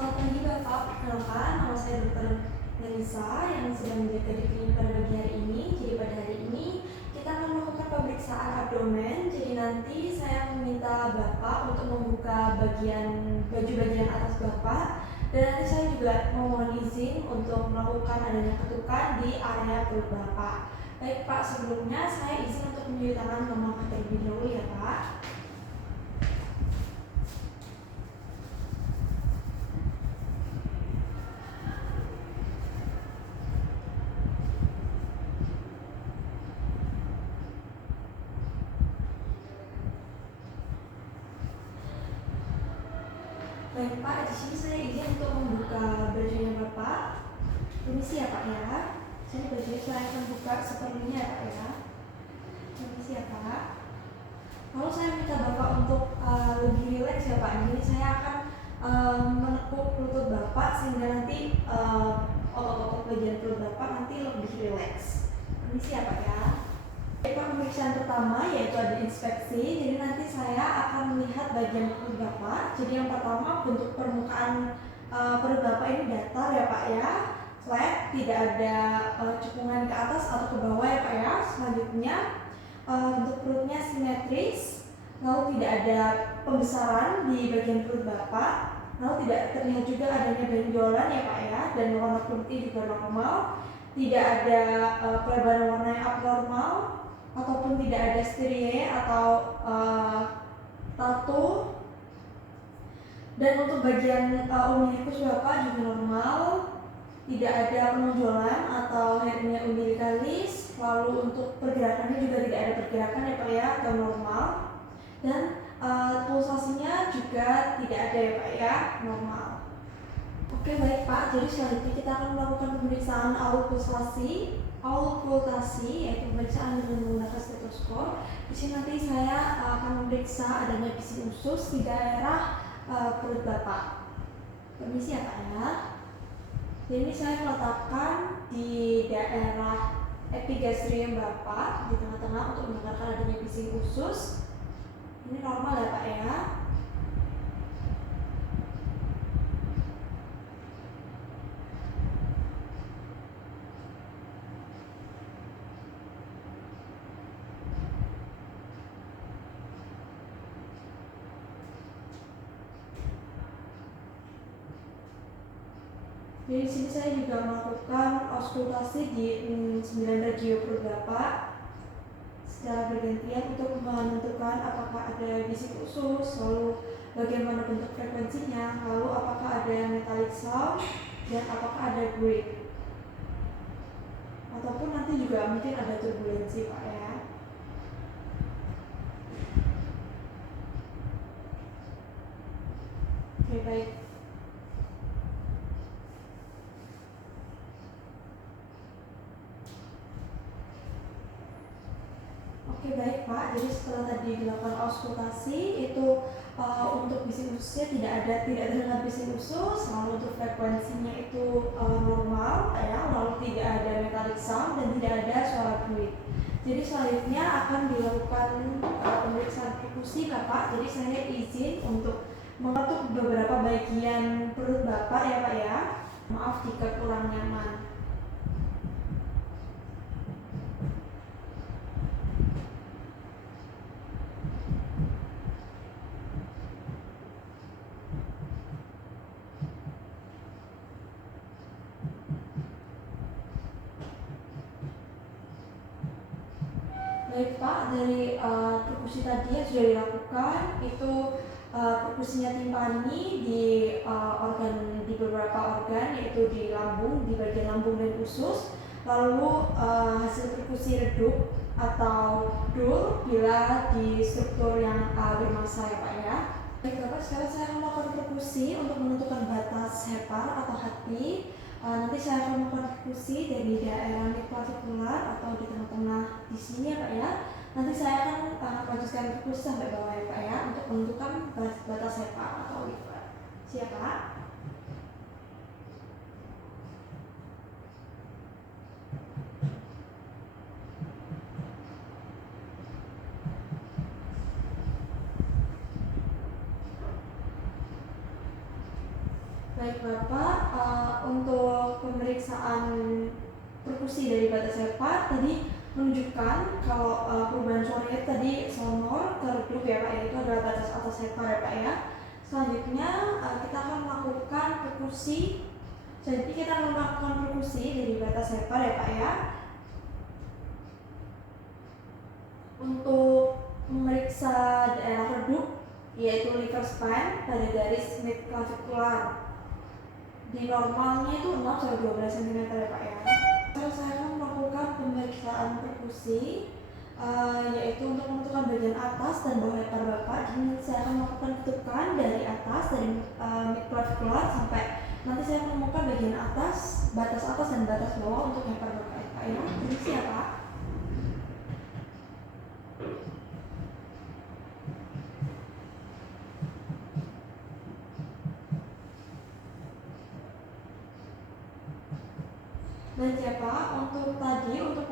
Selamat pagi Bapak, perkenalkan nama saya Dr. Melisa yang sedang menjaga di klinik pada pagi hari ini. Jadi pada hari ini kita akan melakukan pemeriksaan abdomen. Jadi nanti saya meminta Bapak untuk membuka baju bagian atas Bapak. Dan nanti saya juga memohon izin untuk melakukan adanya ketukan di area perut Bapak. Baik Pak, sebelumnya saya izin untuk mencuci tangan memakai terlebih dahulu ya Pak. Baik Pak, di sini saya izin untuk membuka bajunya Bapak. Permisi ya Pak ya. Sini bajunya saya akan buka seperlunya ya Pak ya. Permisi ya Pak. Lalu saya minta Bapak untuk lebih rileks ya Pak. Jadi saya akan menekuk lutut Bapak sehingga nanti otot-otot bagian perut Bapak nanti lebih rileks. Permisi ya Pak ya. Pak, pemeriksaan pertama yaitu ada inspeksi. Jadi nanti saya akan melihat bagian perut Bapak. Jadi yang pertama bentuk permukaan perut Bapak ini datar ya Pak ya, flat, tidak ada cekungan ke atas atau ke bawah ya Pak ya. Selanjutnya bentuk perutnya simetris, lalu tidak ada pembesaran di bagian perut Bapak, lalu tidak terlihat juga adanya benjolan ya Pak ya, dan warna kulitnya juga normal, tidak ada pelebaran warna yang abnormal, ataupun tidak ada striae atau tato. Dan untuk bagian umbilikus Bapak juga normal, tidak ada penonjolan atau hernia umbilikalis. Lalu untuk pergerakannya juga tidak ada pergerakan ya Pak ya, atau normal. Dan pulsasinya juga tidak ada ya Pak ya, normal. Oke baik Pak, jadi selanjutnya kita akan melakukan pemeriksaan auskultasi, yaitu pemeriksaan dengan menggunakan stetoskop. Di sini nanti saya akan memeriksa adanya bisi usus di daerah perut Bapak. Permisi ya Pak ya. Jadi ini saya meletakkan di daerah epigastrium Bapak di tengah-tengah untuk mendengarkan adanya bisi usus. Ini normal ya Pak ya. Jadi di sini saya juga melakukan auskultasi di 9 regio perut Bapak secara bergantian untuk menentukan apakah ada bisi usus, lalu bagaimana bentuk frekuensinya, lalu apakah ada metallic sound, dan apakah ada break, ataupun nanti juga mungkin ada turbulensi Pak ya. Oke baik. Oke baik Pak, jadi setelah tadi dilakukan auskultasi itu untuk bisi ususnya tidak terlihat bisi usus, lalu untuk frekuensinya itu normal ya, lalu tidak ada metallic sound dan tidak ada suara fluid. Jadi selanjutnya akan dilakukan pemeriksaan perkusi Bapak. Jadi saya izin untuk mengetuk beberapa bagian perut Bapak ya Pak ya. Maaf jika kurang nyaman. Baik Pak, dari perkusi tadi yang sudah dilakukan itu perkusinya timpani di beberapa organ, yaitu di lambung, di bagian lambung dan usus. Lalu hasil perkusi redup atau DUL bila di struktur yang bermassa ya Pak ya. Baik Bapak, sekarang saya akan melakukan perkusi untuk menentukan batas hepar atau hati. Nanti saya akan melakukan perkusi dari daerah midclavicular atau di tengah-tengah di sini ya Pak ya. Nanti saya akan lanjutkan perkusi sampai bawah ya Pak ya, untuk menentukan batas hepar atau liver. Siap Pak? Baik Bapak, untuk pemeriksaan perkusi dari batas HEPA tadi menunjukkan kalau perubahan suaranya tadi sonor teredup ya Pak, itu adalah batas atas HEPA ya Pak ya. Selanjutnya kita akan melakukan perkusi. Jadi kita akan melakukan perkusi dari batas HEPA ya Pak ya. Untuk memeriksa daerah redup yaitu liver span pada garis mid clavikular, di normalnya itu 6 sampai 12 cm ya Pak ya. Terus saya akan melakukan pemeriksaan perkusi yaitu untuk menentukan bagian atas dan bawah HEPA Bapak. Jadi saya akan melakukan ketukan dari atas dari mid clavikular sampai nanti saya menemukan bagian atas, batas atas dan batas bawah untuk HEPA Bapak ya Pak ya. Permisi ya Pak. Dan ya Pak, untuk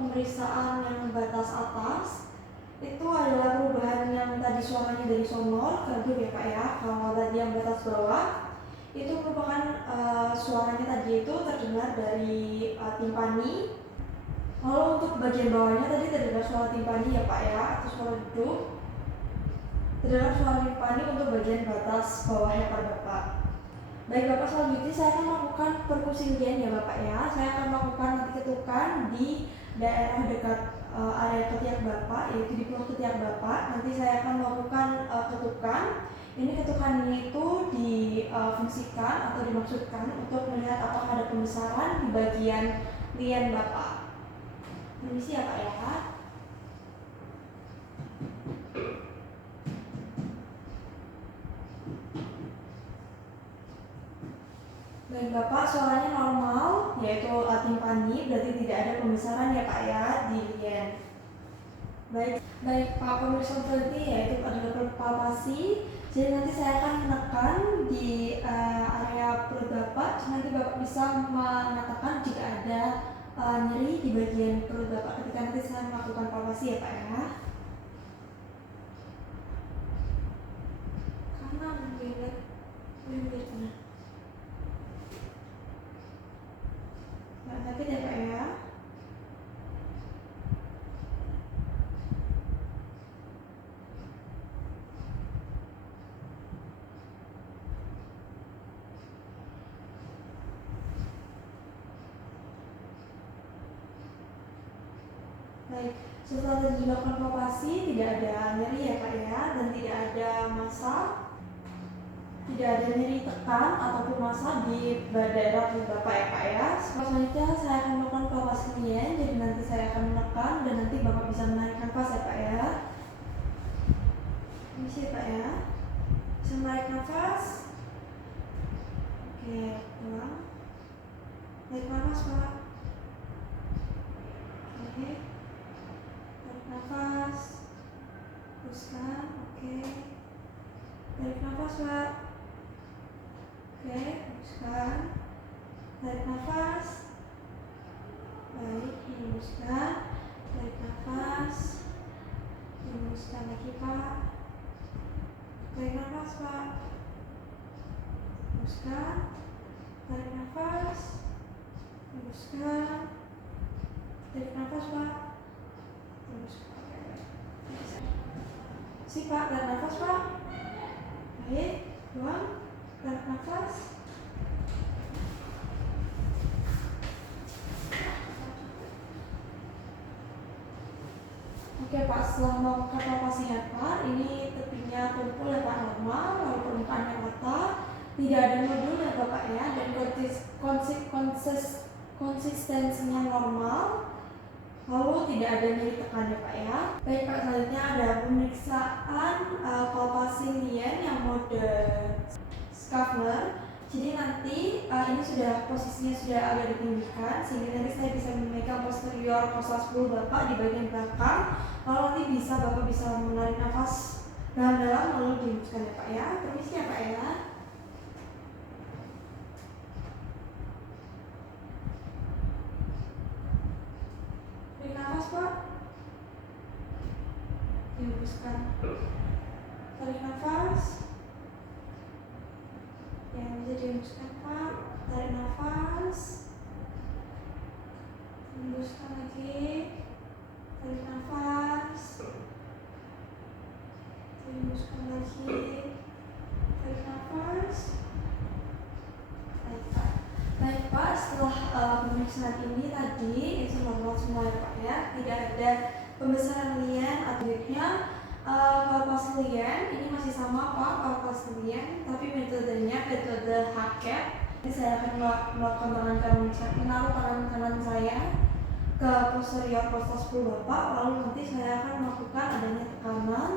pemeriksaan yang batas atas itu adalah perubahan yang tadi suaranya dari sonor ke redup ya Pak ya. Kalau tadi yang batas bawah itu merupakan suaranya tadi itu terdengar dari timpani. Lalu untuk bagian bawahnya tadi terdengar suara timpani ya Pak ya, atau suara redup. Terdengar suara timpani untuk bagian batas bawah HEPA Bapak. Baik Bapak, selanjutnya saya akan melakukan perkusian ya Bapak ya. Saya akan melakukan nanti ketukan di daerah dekat area ketiak Bapak, yaitu di pulau ketiak Bapak. Nanti saya akan melakukan ketukan. Ini ketukannya itu difungsikan atau dimaksudkan untuk melihat apakah ada pembesaran di bagian lien Bapak. Permisi ya Pak ya. Dan Bapak, suaranya normal, yaitu timpani, berarti tidak ada pembesaran ya Pak ya di lien. Baik Pak, pemeriksaan selanjutnya yaitu adalah palpasi. Jadi nanti saya akan menekan di area perut Bapak. Nanti Bapak bisa mengatakan jika ada nyeri di bagian perut Bapak ketika nanti saya melakukan palpasi ya Pak ya. Karena menggigit tengah. Nggak sakit ya Pak ya. Baik, setelah dilakukan palpasi tidak ada nyeri ya Pak ya, dan tidak ada massa, tidak ada nyeri tekan ataupun massa di daerah perut Bapak ya Pak ya. Selanjutnya saya akan melakukan palpasi lien, jadi nanti saya akan menekan dan nanti Bapak bisa menarik nafas ya Pak ya. Permisi ya Pak ya. Bisa menarik nafas. Oke, pulang. Tarik nafas Pak. Oke. Tarik nafas. Teruskan. Oke. Tarik nafas Pak. Oke, teruskan. Tarik nafas. Baik, hembuskan. Tarik nafas. Hembuskan lagi Pak. Tarik nafas Pak. Hembuskan. Tarik nafas. Hembuskan. Tarik nafas Pak. Hembuskan. Si Pak, tarik nafas Pak. Baik, buang. Tarik nafas. Oke Pak, setelah melakukan palpasi HEPA, ini tepinya tumpul ya Pak, normal, lalu permukaannya rata, tidak ada nodul ya Bapak ya, dan konsistensinya normal, lalu tidak ada nyeri tekan ya Pak ya. Baik Pak, selanjutnya ada pemeriksaan palpasi lien yang mode Schaffner. Jadi nanti ini sudah posisinya sudah agak ditinggikan sehingga nanti saya bisa memegang posterior kosta 10 Bapak di bagian belakang. Lalu nanti Bapak bisa menarik nafas dalam-dalam lalu dihembuskan ya Pak ya. Permisi ya Pak ya. Tarik nafas Pak. Dihembuskan. Tarik nafas. Yang bisa dihembuskan Pak. Oke, tarik nafas. Baik Pak. Baik Pak, setelah pemeriksaan ini tadi itu normal semua ya Pak ya, tidak ada pembesaran lien atau kalau pasien ini masih sama Pak, kalau pasien, tapi metodenya metode Hackett. Jadi saya akan melakukan tangan kanan, menaruh tangan kanan saya ke posterior postus Bapak, lalu nanti saya akan melakukan adanya tekanan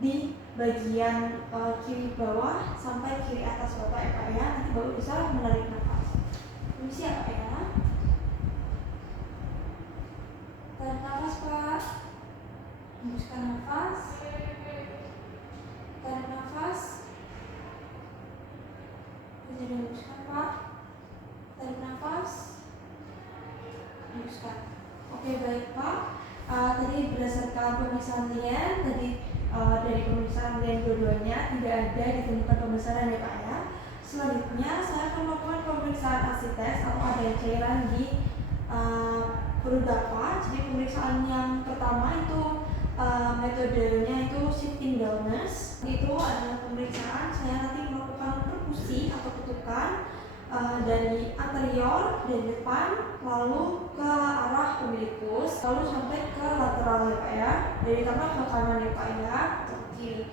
di bagian kiri bawah sampai kiri atas Bapak ya Pak ya. Nanti Bapak bisa menarik nafas. Permisi ya Pak ya. Tarik nafas Pak. Hembuskan nafas. Tarik nafas. Jadi hembuskan Pak. Tarik nafas. Hembuskan. Oke baik Pak. Tadi berdasarkan pemeriksaan lien tadi dari pemeriksaan lien dua-duanya tidak ada ditemukan pembesaran ya Pak ya. Selanjutnya saya akan melakukan pemeriksaan ASI-tes atau ada cairan di perut Bapak. Jadi pemeriksaan yang pertama itu metodenya itu shifting downers. Itu adalah pemeriksaan saya nanti melakukan perkusi atau ketukan dari anterior, dari depan, lalu ke arah umbilikus, lalu sampai ke lateral ya Pak ya, dari tengah ke kanan ya Pak ya, ke kiri.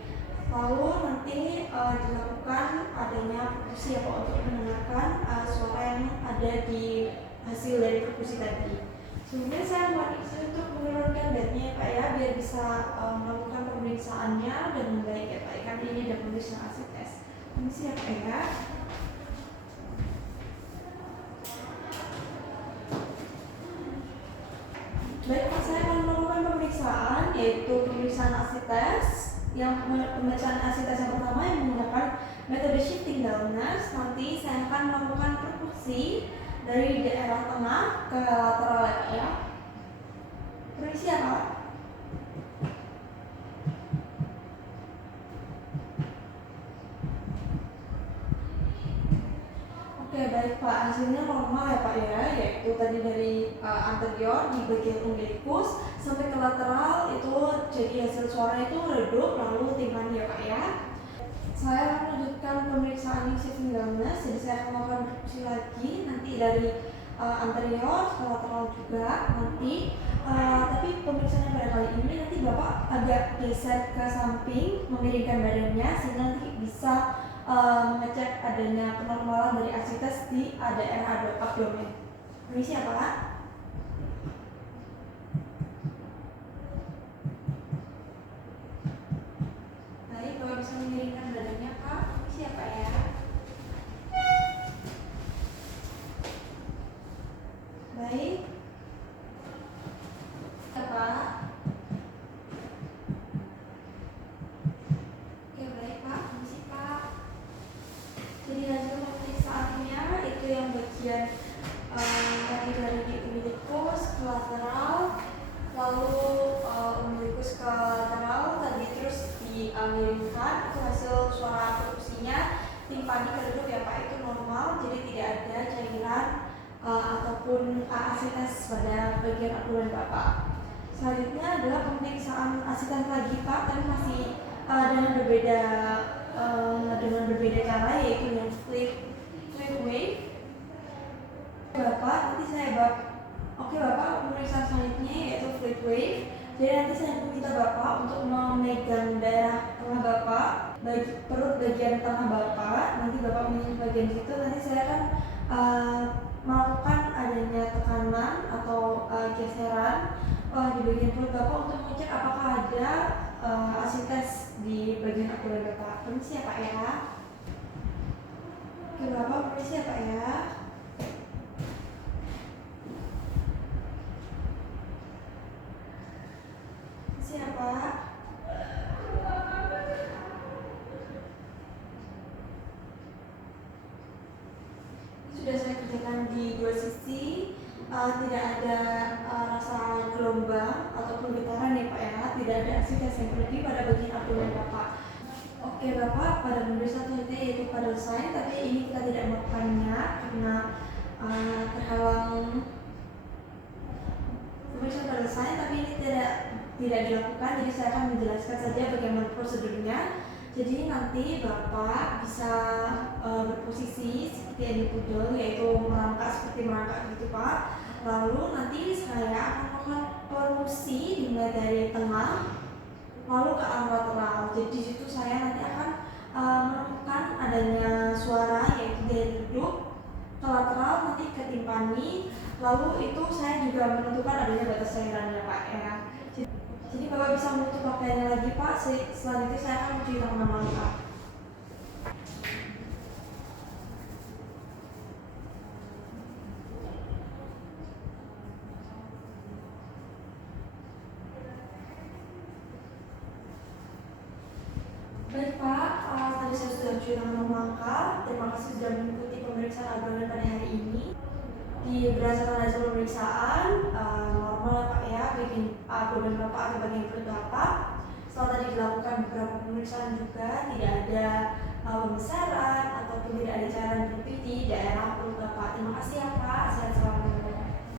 Lalu nanti dilakukan adanya perkusi ya Pak untuk mendengarkan suara yang ada di hasil dari perkusi tadi. Sebenarnya saya buat ini untuk menurunkan bednya ya Pak ya, biar bisa melakukan pemeriksaannya dengan baik ya Pak ya, karena ini ada pemeriksaan ASI-tes. Permisi ya Pak ya. Baik Pak, saya akan melakukan pemeriksaan, yaitu pemeriksaan ASI-tes. Yang pemeriksaan ASI-tes yang pertama yang menggunakan metode shifting downers. Nanti saya akan melakukan perkusi dari daerah tengah ke lateral ya. Permisi ya Pak. Oke baik Pak, hasilnya normal ya Pak ya, yaitu tadi dari anterior di bagian umbilikus sampai ke lateral itu jadi hasil suara itu redup lalu timpani ya Pak ya. Saya akan melanjutkan pemeriksaan shifting downers, jadi saya akan melakukan perkusi lagi nanti dari anterior ke lateral juga nanti. Tapi pemeriksaannya pada kali ini nanti Bapak agak geser ke samping, memiringkan badannya sehingga nanti bisa mengecek adanya kenormalan dari ASI-tes di daerah abdomen. Permisi ya Pak. Baik, Bapak bisa memiringkan badannya Pak. Permisi ya Pak ya. Baik. Ya Pak. Oke baik Pak, permisi Pak. Jadi hasil pemeriksaannya itu yang bagian tadi dari umbilikus ke lateral, lalu umbilikus ke lateral tadi terus dimiringkan, itu hasil suara perkusinya timpani keredup ya Pak, itu normal, jadi tidak ada cairan ataupun ASI-tes pada bagian abdomen Bapak. Selanjutnya adalah pemeriksaan ASI-tes lagi Pak, tapi masih dengan berbeda cara, yaitu yang flip wave. Bapak, nanti Bapak pemeriksaan selanjutnya yaitu flip wave. Jadi nanti saya meminta Bapak untuk memegang daerah tengah Bapak, perut bagian tengah Bapak. Nanti Bapak menyentuh bagian situ. Nanti saya akan melakukan adanya tekanan atau geseran di bagian perut Bapak untuk mengecek apakah ada ASI-tes di bagian abdomen Bapak. Permisi ya Pak ya. Oke Bapak, permisi ya Pak ya. Permisi ya Pak. Ini sudah saya kerjakan di dua sisi, tidak ada rasa gelombang ataupun getaran ya Pak ya, tidak ada ASI-tes yang berlebih pada bagian abdomen Bapak. Oke Bapak, pada pemeriksaan selanjutnya yaitu pada sign, tapi ini kita tidak melakukannya karena terhalang pemeriksaan pada sign, tapi ini tidak dilakukan, jadi saya akan menjelaskan saja bagaimana prosedurnya. Jadi nanti Bapak bisa berposisi seperti Andy Poodle, yaitu merangkak seperti merangkak gitu Pak. Lalu nanti saya akan melakukan perusi dimulai dari tengah lalu ke arah lateral. Jadi di situ saya nanti akan menemukan adanya suara yaitu dari duduk ke lateral nanti ke timpani. Lalu itu saya juga menentukan adanya batas cairannya Pak ya. Jadi Bapak bisa menutup pakaiannya lagi Pak. Selanjutnya saya akan mencuci tangan Bapak. Baik Pak, tadi saya sudah mencuci tangan Bapak. Terima kasih sudah mengikuti pemeriksaan abdomen pada hari ini. Berdasarkan hasil pemeriksaan normal Pak ya, bagian abdomen Bapak atau bagian perut Bapak. Setelah tadi dilakukan beberapa pemeriksaan juga, tidak ada pembesaran ataupun tidak ada cairan berlebih di daerah perut Bapak. Terima kasih ya Pak.